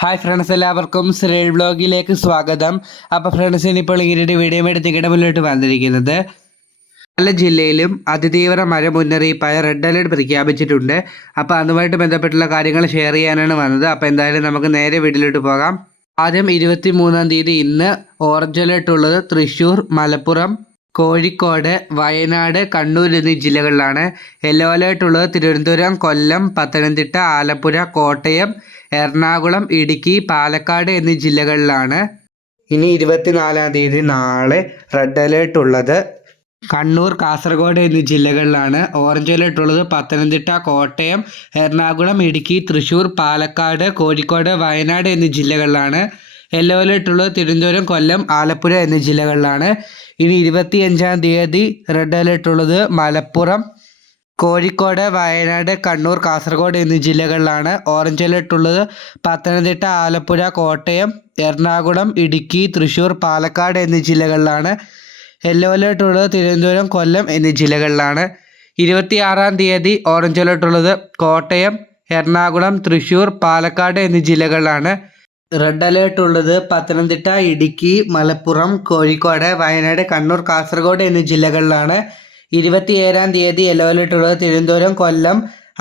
Hi friends എല്ലാവർക്കും ശ്രീൽ ബ്ലോഗിലേക്ക് സ്വാഗതം. അപ്പോൾ ഫ്രണ്ട്സ് ഇനിയിപ്പോൾ ഇങ്ങനെ വീഡിയോ എടുത്ത് നിങ്ങളുടെ മുന്നിലോട്ട് വന്നിരിക്കുന്നത്. പല ജില്ലയിലും അതിതീവ്ര മഴ മുന്നറിയിപ്പായ റെഡ് അലേർട്ട് പ്രഖ്യാപിച്ചിട്ടുണ്ട്. അപ്പോൾ അതുമായിട്ട് ബന്ധപ്പെട്ടുള്ള കാര്യങ്ങൾ ഷെയർ ചെയ്യാനാണ് വന്നത്. അപ്പോൾ എന്തായാലും നമുക്ക് നേരെ വീട്ടിലോട്ട് പോകാം. ആദ്യം ഇരുപത്തി മൂന്നാം തീയതി ഇന്ന് ഓറഞ്ച് അലേർട്ട് ഉള്ളത് തൃശ്ശൂർ മലപ്പുറം കോഴിക്കോട് വയനാട് കണ്ണൂർ എന്നീ ജില്ലകളിലാണ് യെല്ലോ അലേർട്ട് ഉള്ളത് തിരുവനന്തപുരം കൊല്ലം പത്തനംതിട്ട ആലപ്പുഴ കോട്ടയം എറണാകുളം ഇടുക്കി പാലക്കാട് എന്നീ ജില്ലകളിലാണ് ഇനി ഇരുപത്തിനാലാം തീയതി നാളെ റെഡ് അലേർട്ട് ഉള്ളത്. കണ്ണൂർ കാസർഗോഡ് എന്നീ ജില്ലകളിലാണ് ഓറഞ്ച് അലേർട്ട് ഉള്ളത്. പത്തനംതിട്ട കോട്ടയം എറണാകുളം ഇടുക്കി തൃശ്ശൂർ പാലക്കാട് കോഴിക്കോട് വയനാട് എന്നീ ജില്ലകളിലാണ് യെല്ലോ അലേർട്ടുള്ളത് തിരുവനന്തപുരം കൊല്ലം ആലപ്പുഴ എന്നീ ജില്ലകളിലാണ്. ഇനി ഇരുപത്തി അഞ്ചാം തീയതി റെഡ് അലേർട്ട് ഉള്ളത് മലപ്പുറം കോഴിക്കോട് വയനാട് കണ്ണൂർ കാസർഗോഡ് എന്നീ ജില്ലകളിലാണ്. ഓറഞ്ച് അലേർട്ട് ഉള്ളത് പത്തനംതിട്ട ആലപ്പുഴ കോട്ടയം എറണാകുളം ഇടുക്കി തൃശ്ശൂർ പാലക്കാട് എന്നീ ജില്ലകളിലാണ്. യെല്ലോ അലേർട്ട് ഉള്ളത് തിരുവനന്തപുരം കൊല്ലം എന്നീ ജില്ലകളിലാണ്. ഇരുപത്തിയാറാം തീയതി ഓറഞ്ച് അലേർട്ട് ഉള്ളത് കോട്ടയം എറണാകുളം തൃശ്ശൂർ പാലക്കാട് എന്നീ ജില്ലകളിലാണ്. റെഡ് അലേർട്ട് ഉള്ളത് പത്തനംതിട്ട ഇടുക്കി മലപ്പുറം കോഴിക്കോട് വയനാട് കണ്ണൂർ കാസർഗോഡ് എന്നീ ജില്ലകളിലാണ് ഇരുപത്തിയേഴാം തീയതി യെല്ലോ അലേർട്ട് ഉള്ളത്. തിരുവനന്തപുരം കൊല്ലം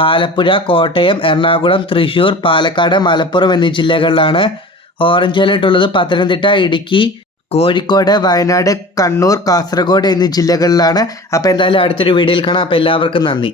ആലപ്പുഴ കോട്ടയം എറണാകുളം തൃശൂർ പാലക്കാട് മലപ്പുറം എന്നീ ജില്ലകളിലാണ് ഓറഞ്ച് അലേർട്ട് ഉള്ളത്. പത്തനംതിട്ട ഇടുക്കി കോഴിക്കോട് വയനാട് കണ്ണൂർ കാസർഗോഡ് എന്നീ ജില്ലകളിലാണ്. അപ്പോൾ എന്തായാലും അടുത്തൊരു വീഡിയോയിൽ കാണാം. അപ്പോൾ എല്ലാവർക്കും നന്ദി.